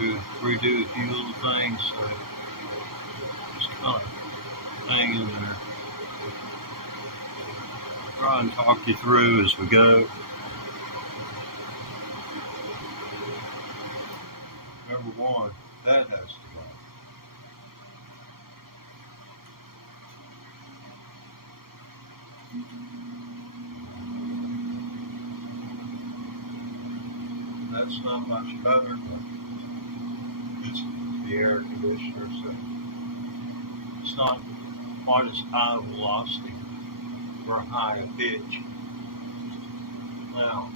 redo a few little things, so just kind of hang in there. Try and talk you through as we go. Number one, that has to go. That's not much better, but it's the air conditioner, so it's not quite as high a velocity or high a pitch. Now,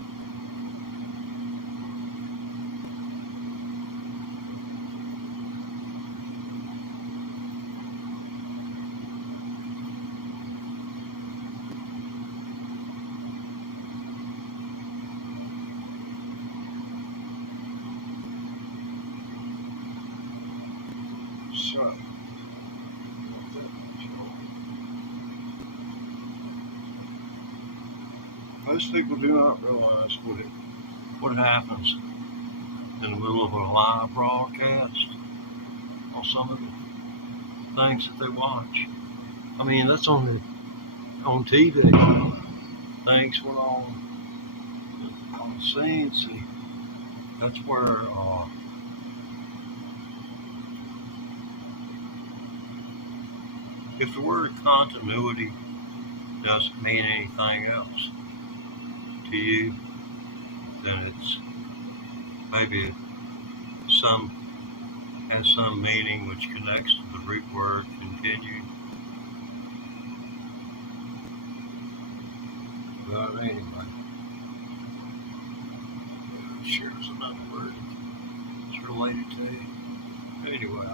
so most people do not realize what happens in the middle of a live broadcast on some of the things that they watch. I mean, that's on TV. Things went on the scene. See, that's where if the word continuity doesn't mean anything else to you, then it's maybe has some meaning which connects to the root word continue. But anyway, sure there's another word it's related to. Anyway,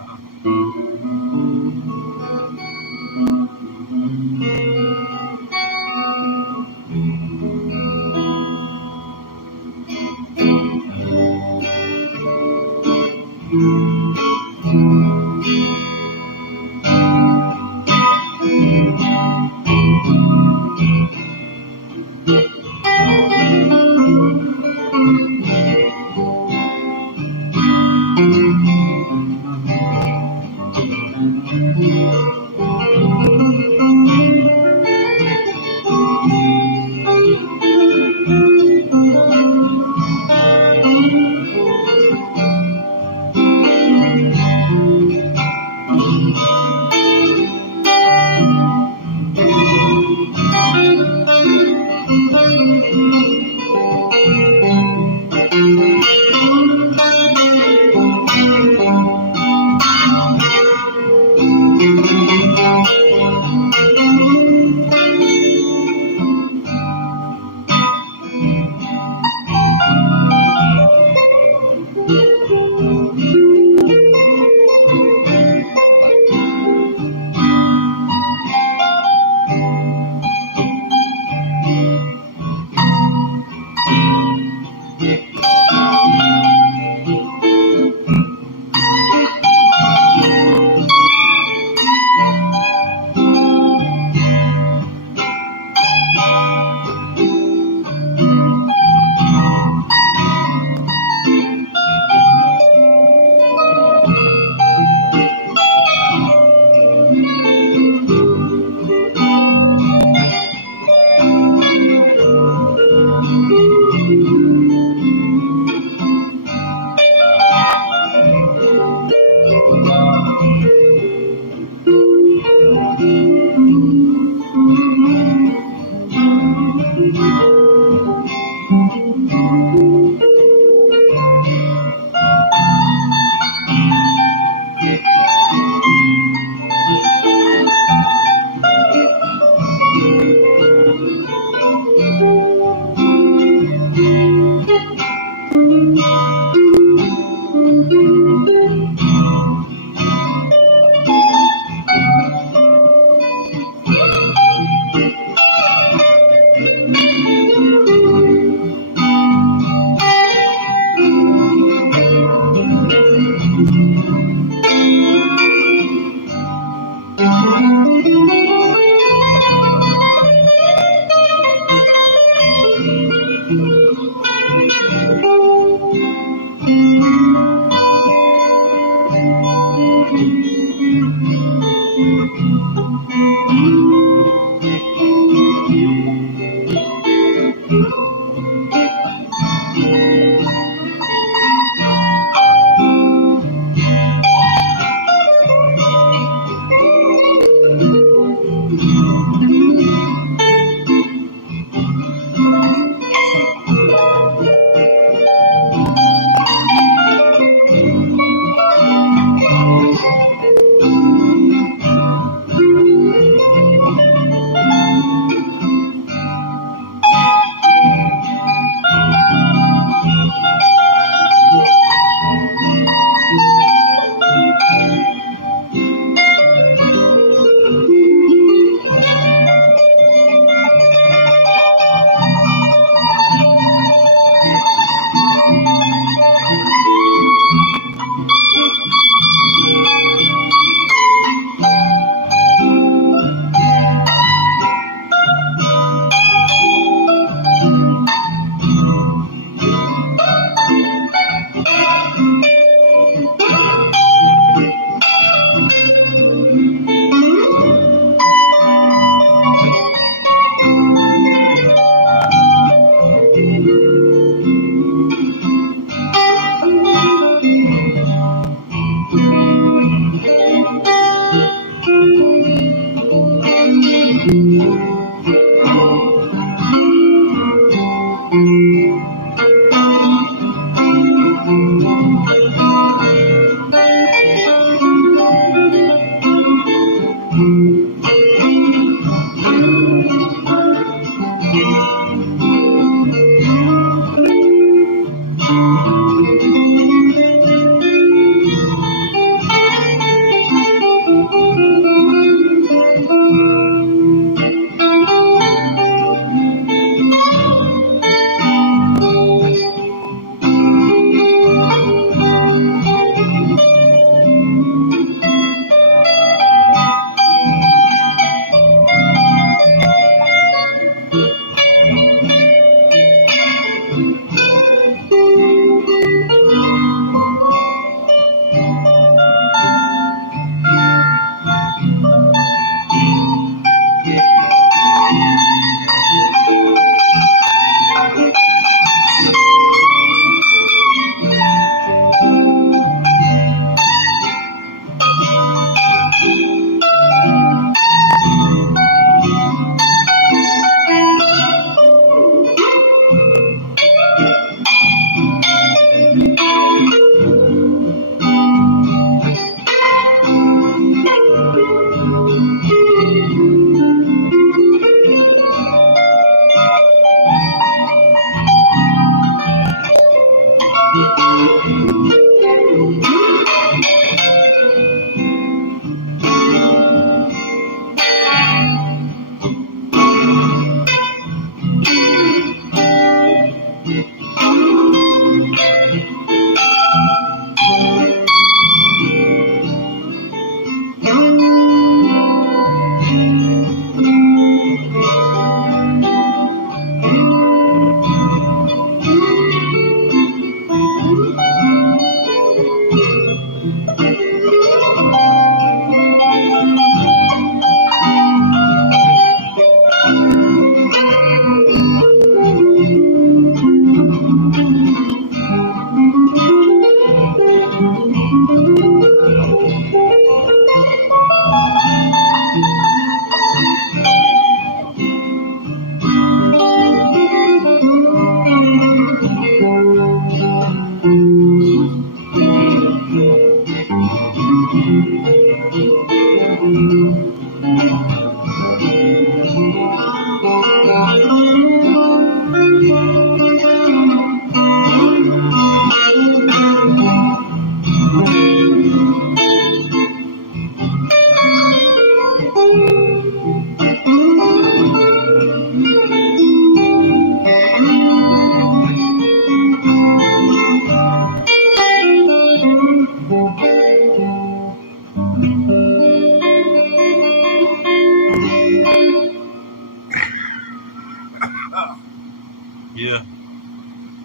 Yeah,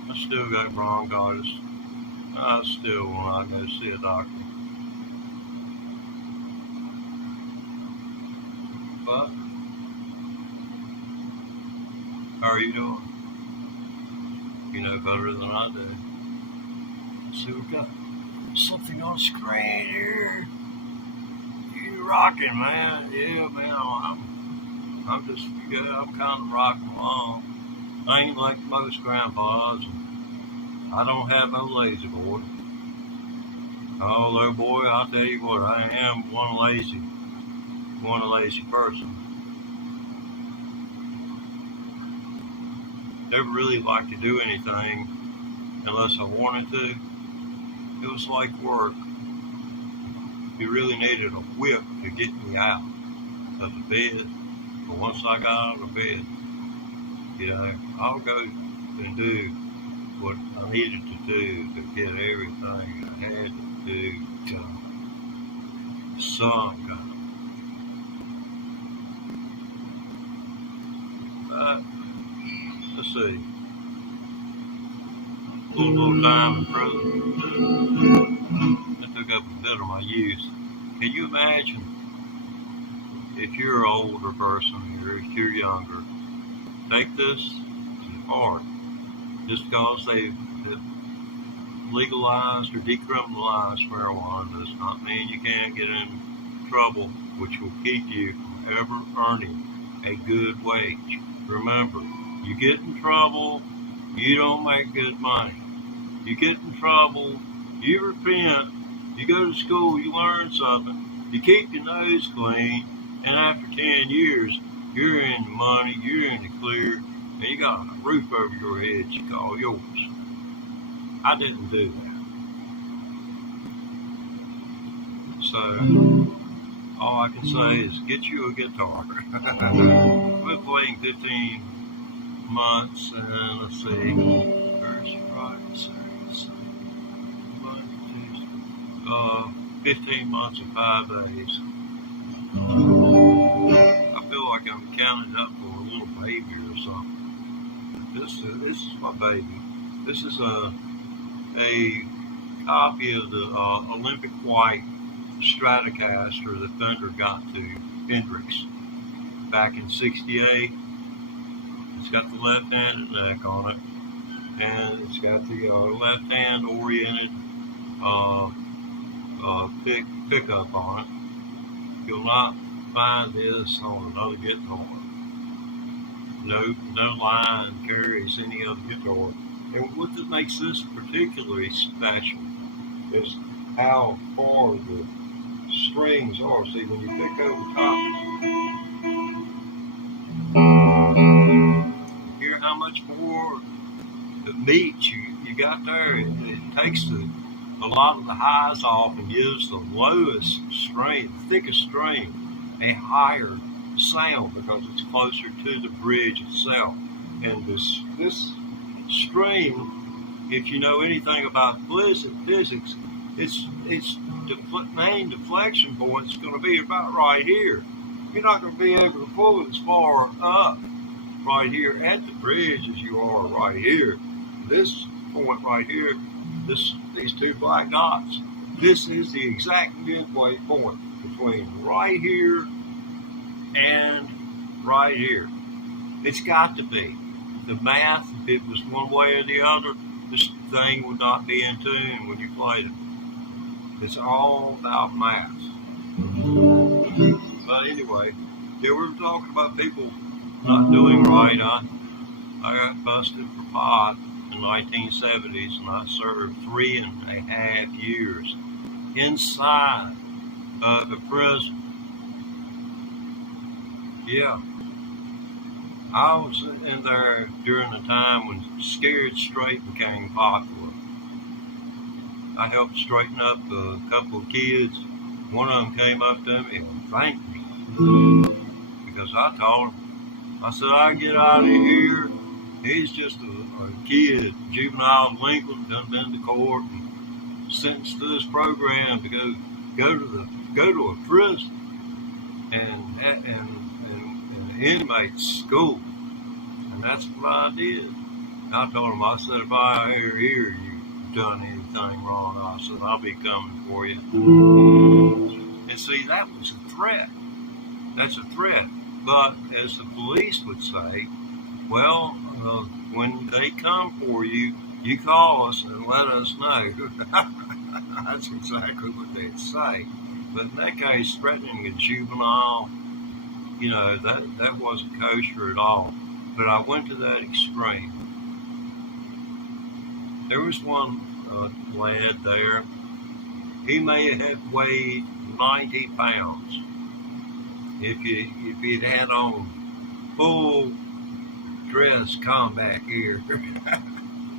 I still got bronchitis. I still want to go see a doctor. But how are you doing? You know better than I do. See, we've got something on screen here. You rocking, man? Yeah, man. I'm just, I'm kind of rocking along. I ain't like most grandpas. I don't have no lazy boy. Although, boy, I'll tell you what, I am one lazy person. Never really liked to do anything unless I wanted to. It was like work. You really needed a whip to get me out of the bed. But once I got out of bed, I'll go and do what I needed to do to get everything I had to do done. Some kind. But let's see. A little time in prison. That took up a bit of my youth. Can you imagine if you're an older person or if you're younger, take this to heart. Just because they legalized or decriminalized marijuana does not mean you can't get in trouble, which will keep you from ever earning a good wage. Remember, you get in trouble, you don't make good money. You get in trouble, you repent, you go to school, you learn something, you keep your nose clean, and after 10 years, you're in the money, you're in the clear, and you got a roof over your head you call yours. I didn't do that. So, all I can say is get you a guitar. We're playing 15 months, and let's see, Thursday, Friday, Saturday, Sunday, Monday, Tuesday, 15 months and 5 days. I feel like I'm counting up for a little baby or something. This is my baby. This is a copy of the Olympic White Stratocaster that Thunder got to Hendrix back in '68. It's got the left-handed neck on it, and it's got the left-hand oriented pickup on it. You'll not find this on another guitar. No line carries any other guitar. And what makes this particularly special is how far the strings are. See, when you pick over top, hear how much more meat you got there. It takes a lot of the highs off and gives the lowest string, the thickest string, a higher sound because it's closer to the bridge itself. And this string, if you know anything about physics, its main deflection point is going to be about right here. You're not going to be able to pull it as far up right here at the bridge as you are right here. This point right here, these two black dots, this is the exact midway point between right here and right here. It's got to be. The math, if it was one way or the other, this thing would not be in tune when you played it. It's all about math. But anyway, we were talking about people not doing right. I got busted for pot in the 1970s, and I served 3.5 years inside of a prison. Yeah. I was in there during the time when Scared Straight became popular. I helped straighten up a couple of kids. One of them came up to me and thanked me because I told him, I said, I get out of here. He's just a kid, juvenile delinquent, done been to court and sentenced to this program to go to a prison and an inmate school. And that's what I did. I told him, I said, if I ever hear you've done anything wrong, I said, I'll be coming for you. And see, that was a threat. that's a threat. But as the police would say, well, when they come for you, you call us and let us know. That's exactly what they'd say. But in that case, threatening a juvenile, that wasn't kosher at all. But I went to that extreme. There was one lad there. He may have weighed 90 pounds. If he'd had on full dress combat gear,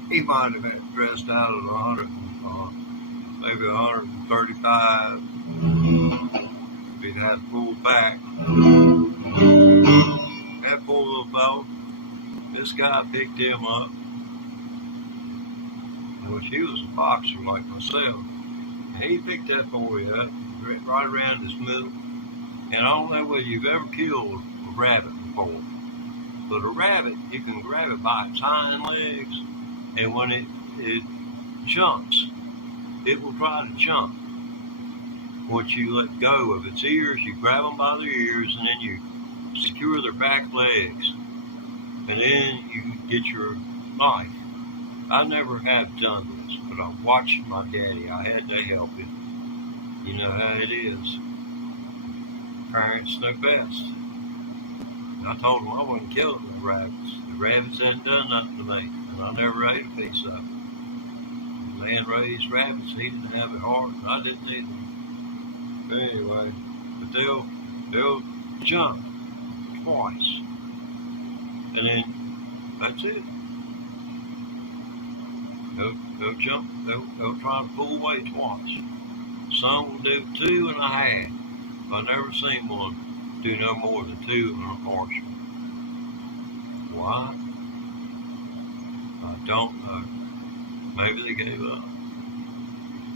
he might have been dressed out at 100, maybe 135. If he'd had full back, that poor little fellow, this guy picked him up, which he was a boxer like myself, and he picked that boy up right around his middle. And I don't know whether you've ever killed a rabbit before, but a rabbit, you can grab it by its hind legs, and when it jumps, it will try to jump. Once you let go of its ears, you grab them by their ears, and then you secure their back legs, and then you get your knife. I never have done this, but I watched my daddy. I had to help him. You know how it is. Parents know best. And I told them I wasn't killing the rabbits. The rabbits hadn't done nothing to me, and I never ate a piece of it. The man raised rabbits. He didn't have it hard, and I didn't either. But anyway, but they'll jump twice, and then that's it. They'll jump. They'll try to pull away twice. Some will do 2.5. I've never seen one do no more than 2.25. Why? I don't know. Maybe they gave up.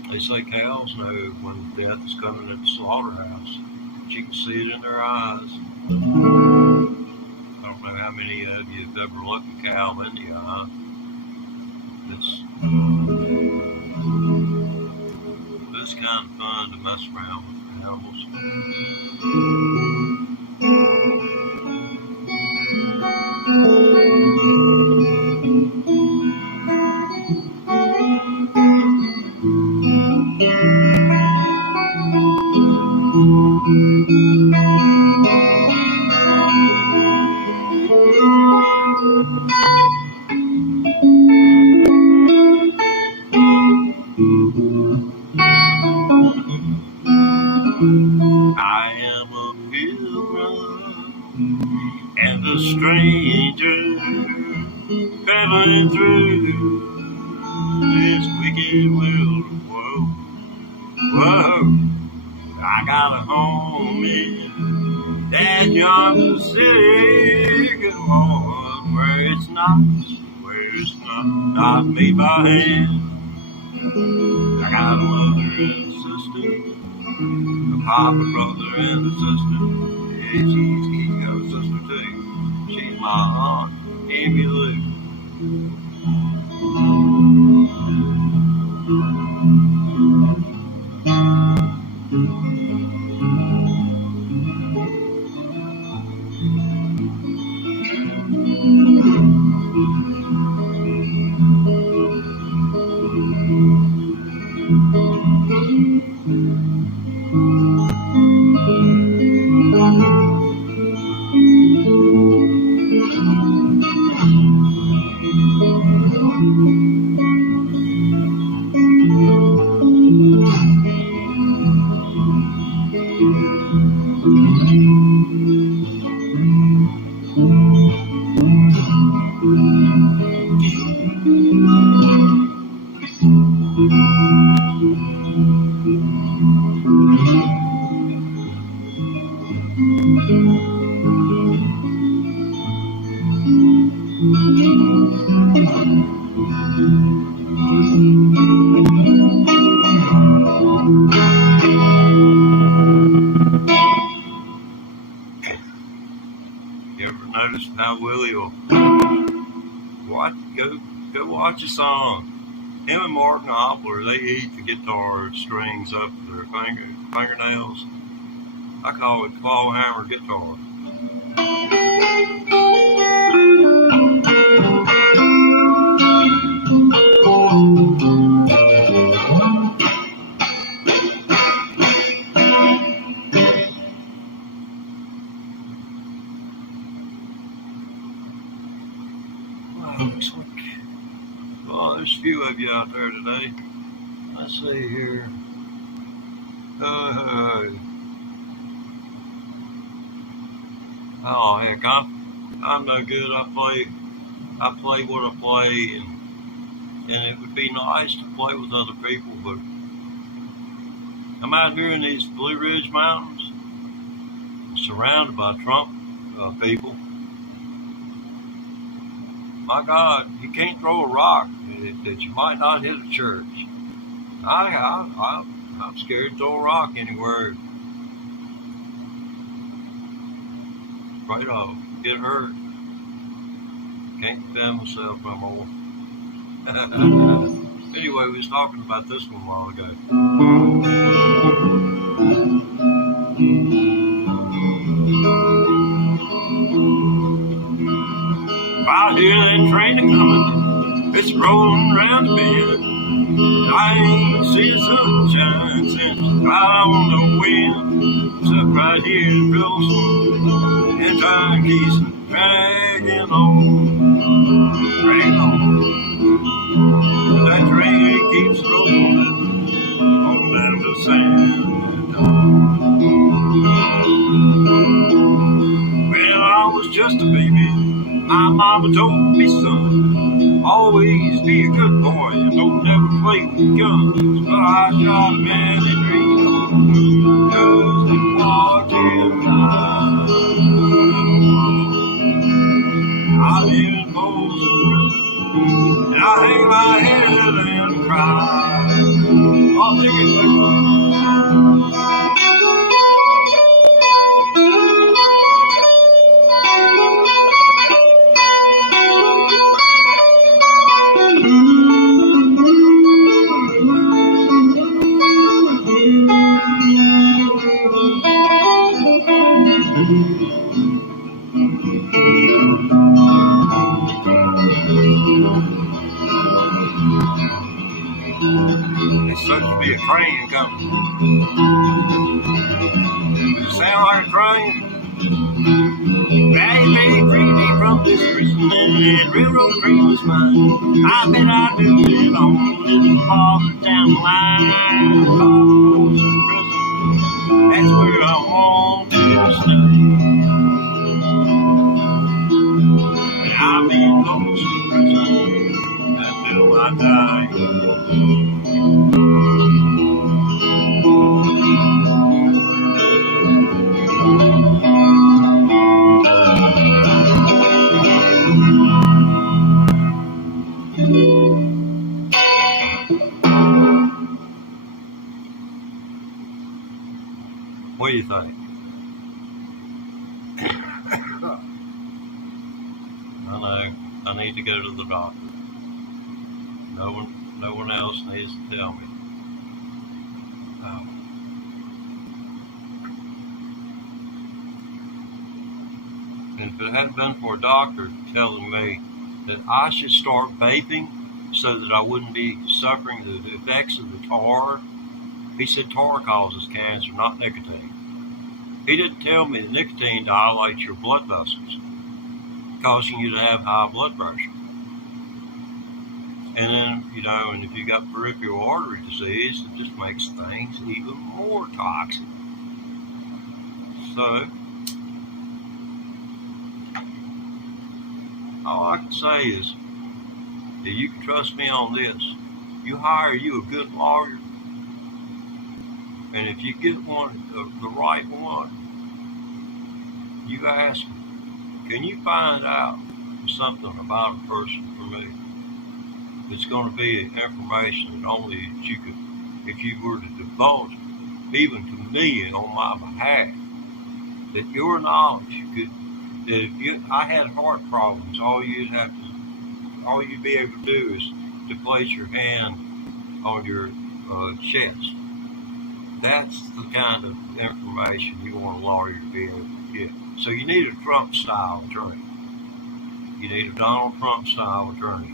They say cows know when death is coming at the slaughterhouse. But you can see it in their eyes. I don't know how many of you have ever looked a cow in the eye. It's kind of fun to mess around with animals. I am a pilgrim and a stranger traveling through this wicked world. Whoa, I got a home in that yonder city, good Lord, where it's not made by hand. I got a mother and a sister, a papa, brother, and a sister. Yeah, she's got a sister too. She's my aunt, Amy Lou. You ever notice how Willie will go watch a song? Him and Martin Hopler, they eat the guitar strings up to their fingernails. I call it claw hammer guitar. Looks like, well, there's a few of you out there today. Let's see here. Oh heck, I'm no good. I play what I play, and it would be nice to play with other people, but I'm out here in these Blue Ridge Mountains, surrounded by Trump people. My God, you can't throw a rock that you might not hit a church. I'm scared to throw a rock anywhere. Afraid I'll get hurt. Can't defend myself no more. Anyway, we was talking about this one a while ago. I hear that train a-comin', it's rolling round the bend. I ain't seen the sunshine since out on the wind. Stuck right here in Wilson, and time keeps dragging on. That train keeps rolling on down to San Antonio. When I was just a baby, my mama told me, son, always be a good boy and don't never play with guns. But I shot a man and dreamed of cause they walked in time. I live in Folsom Prison, and I hang my head and cry. I'll take it. It's supposed to be a train coming. Does it sound like a train? Daddy freed me from this prison, and railroad train was mine. I bet I do live on a little farther down the line. Folsom Prison, that's where I want to stay. And I'll be in Folsom Prison until I die. What do you think? I know. I need to go to the doctor. No one else needs to tell me. And if it hadn't been for a doctor telling me that I should start vaping so that I wouldn't be suffering the effects of the tar, he said tar causes cancer, not nicotine. He didn't tell me that nicotine dilates your blood vessels, causing you to have high blood pressure. And then, and if you got peripheral artery disease, it just makes things even more toxic. So, all I can say is that you can trust me on this. You hire you a good lawyer, and if you get one, the right one, you ask them, can you find out something about a person for me? It's going to be information that only you could, if you were to divulge it, even to me on my behalf, that your knowledge could, that if I had heart problems, all you'd be able to do is to place your hand on your chest, That's the kind of information you want a lawyer to be able to get. So you need a Trump-style attorney. You need a Donald Trump-style attorney.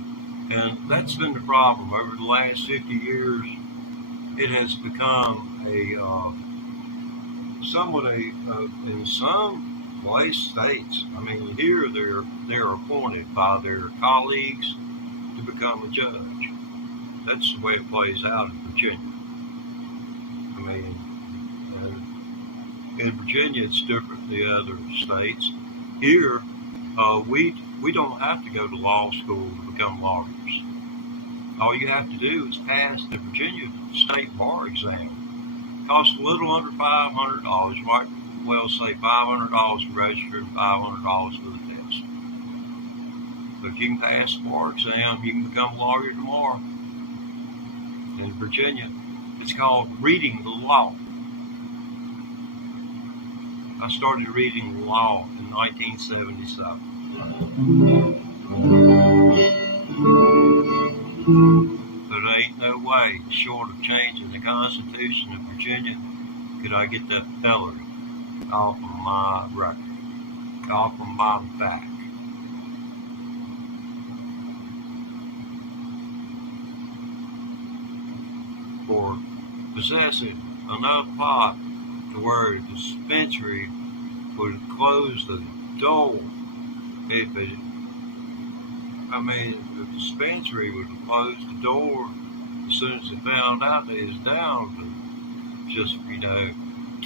And that's been the problem. Over the last 50 years, it has become in some states, I mean, here they're appointed by their colleagues to become a judge. That's the way it plays out in Virginia. I mean, in Virginia, it's different than the other states. Here, we don't have to go to law school to become lawyers. All you have to do is pass the Virginia State Bar exam. It costs a little under $500, right? Well, say $500 to register and $500 for the test. But if you can pass the bar exam, you can become a lawyer tomorrow. In Virginia, it's called reading the law. I started reading the law in 1977. But there ain't no way, short of changing the Constitution of Virginia, could I get that feller off of my record, off of my back. For possessing enough pot to where the dispensary would close the door. The dispensary would close the door as soon as they found out that it's down to just,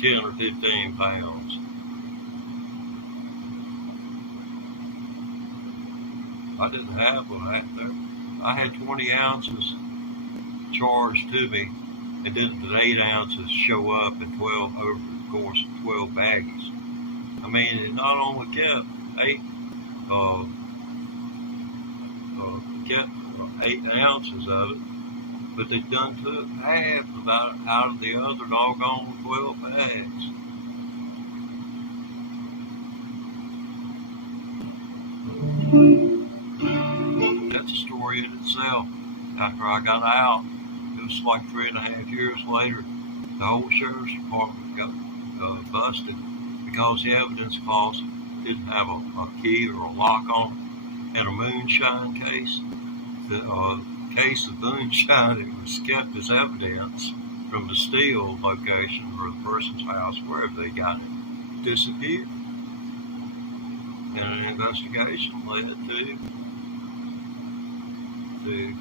10 or 15 pounds. I didn't have what I had there. I had 20 ounces charged to me, and then the 8 ounces show up in 12 over the course of 12 baggies. I mean, it not only kept 8 ounces of it, but they done took half out of the other doggone 12 bags. That's a story in itself. After I got out, it was like 3.5 years later, the whole sheriff's department got busted because the evidence closet didn't have a key or a lock on it. In a moonshine case, the case of moonshine, it was kept as evidence from the Steele location or the person's house, wherever they got it, disappeared. And an investigation led to the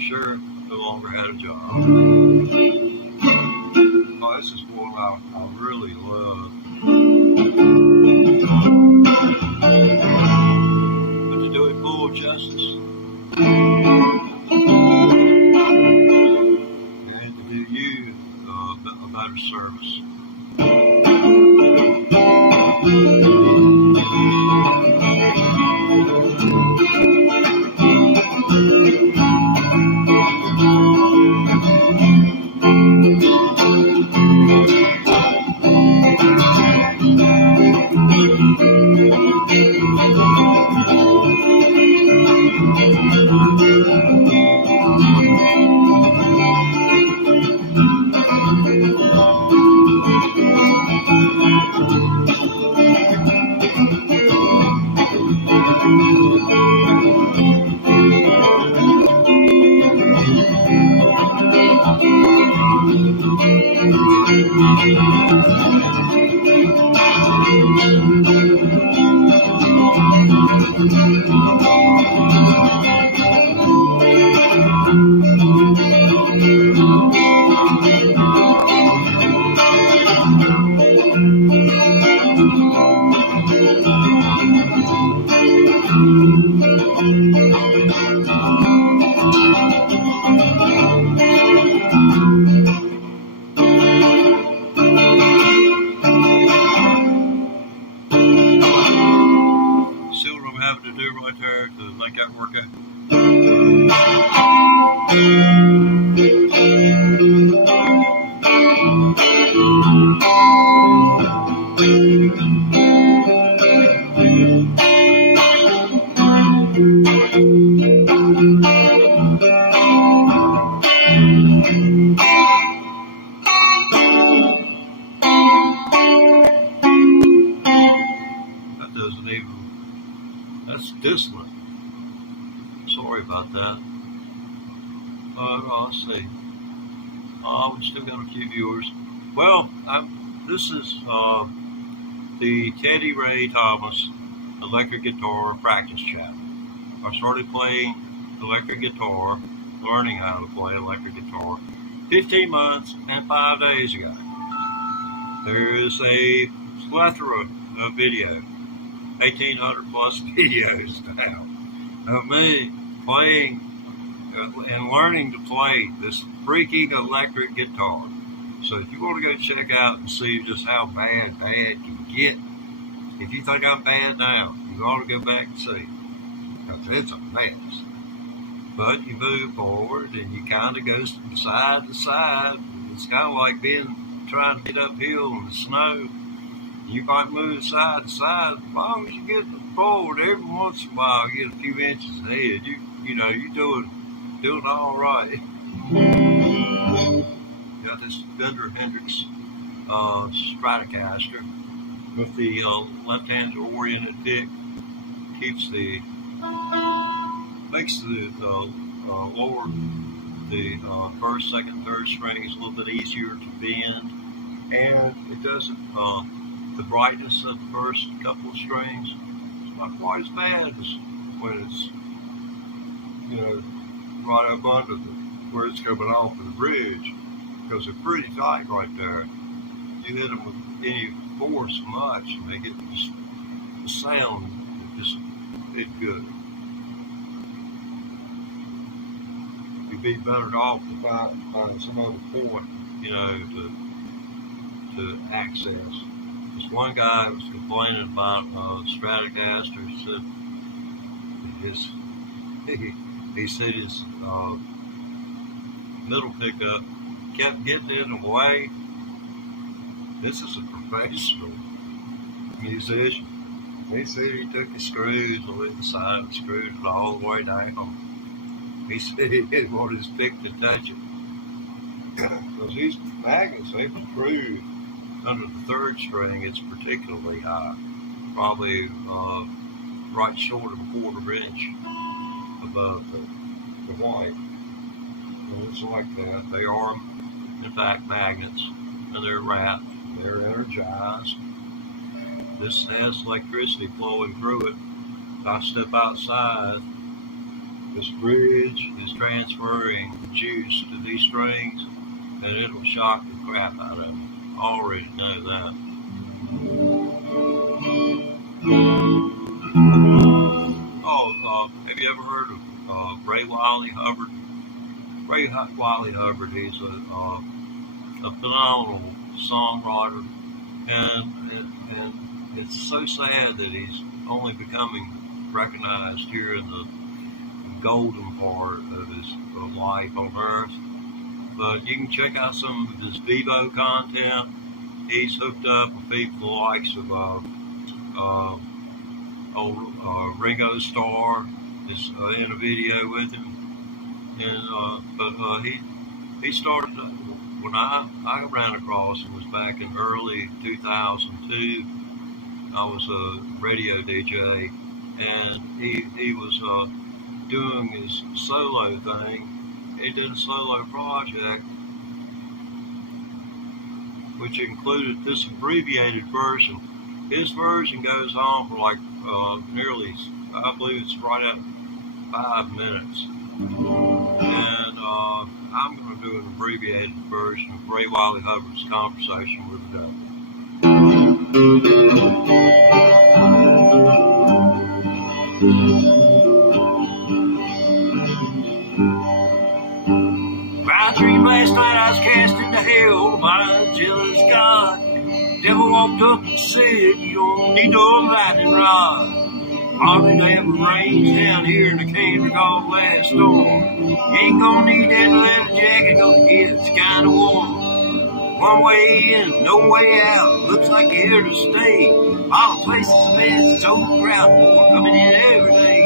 sheriff no longer had a job. Oh, this is one I really love. But to do it full justice, and to do you a better service. That's dissonant. Sorry about that. Let's see. We still got a few viewers. Well, this is the Teddy Ray Thomas electric guitar practice channel. I started playing electric guitar, learning how to play electric guitar, 15 months and 5 days ago. There is a plethora of video, 1,800 plus videos now, of me playing and learning to play this freaking electric guitar. So if you want to go check out and see just how bad can get, if you think I'm bad now, you ought to go back and see, because it's a mess. But you move forward and you kind of go from side to side. It's kind of like trying to get uphill in the snow. You might move side to side. As long as you get forward, every once in a while you get a few inches ahead. You're doing all right. Got this Fender Hendrix Stratocaster with the left-hand oriented pick. Makes the lower, the first, second, third strings a little bit easier to bend, and it doesn't. The brightness of the first couple of strings is not quite as bad as when it's right up under where it's coming off of the bridge, because they're pretty tight right there. You hit them with any force much, and they get the sound it's good. You'd be better off to find some other point, to access. This one guy was complaining about Stratocaster. He said his middle pickup kept getting in the way. This is a professional musician. He said he took the screws on the side and screwed it all the way down. He said he didn't want his pick to touch it, because these magnets, they protrude under the third string. It's particularly high, probably right short of a 1/4 inch above the white. And it's like that. They are, in fact, magnets, and they're wrapped. They're energized. This has electricity flowing through it. If I step outside, this bridge is transferring juice to these strings, and it'll shock the crap out of them. I already know that. Have you ever heard of Ray Wiley Hubbard? Ray Wiley Hubbard, he's a phenomenal songwriter, and it's so sad that he's only becoming recognized here in the golden part of his life on Earth. But you can check out some of his Vivo content. He's hooked up with people the likes of Ringo Starr is in a video with him, and he started when I ran across him was back in early 2002. I was a radio DJ, and he was doing his solo thing. He did a solo project which included this abbreviated version. His version goes on for like nearly, I believe it's right at 5 minutes. And I'm going to do an abbreviated version of Ray Wiley Hubbard's Conversation with the Devil. I dreamed last night I was cast into hell by a jealous God. Devil walked up and said, you don't need no lightning rod. Hardly ever rains down here in the can't recall last storm. You ain't gonna need that leather jacket, cause it gets kinda warm. One way in, no way out, looks like you're here to stay. All the places a mess, it's overcrowded, more coming in every day.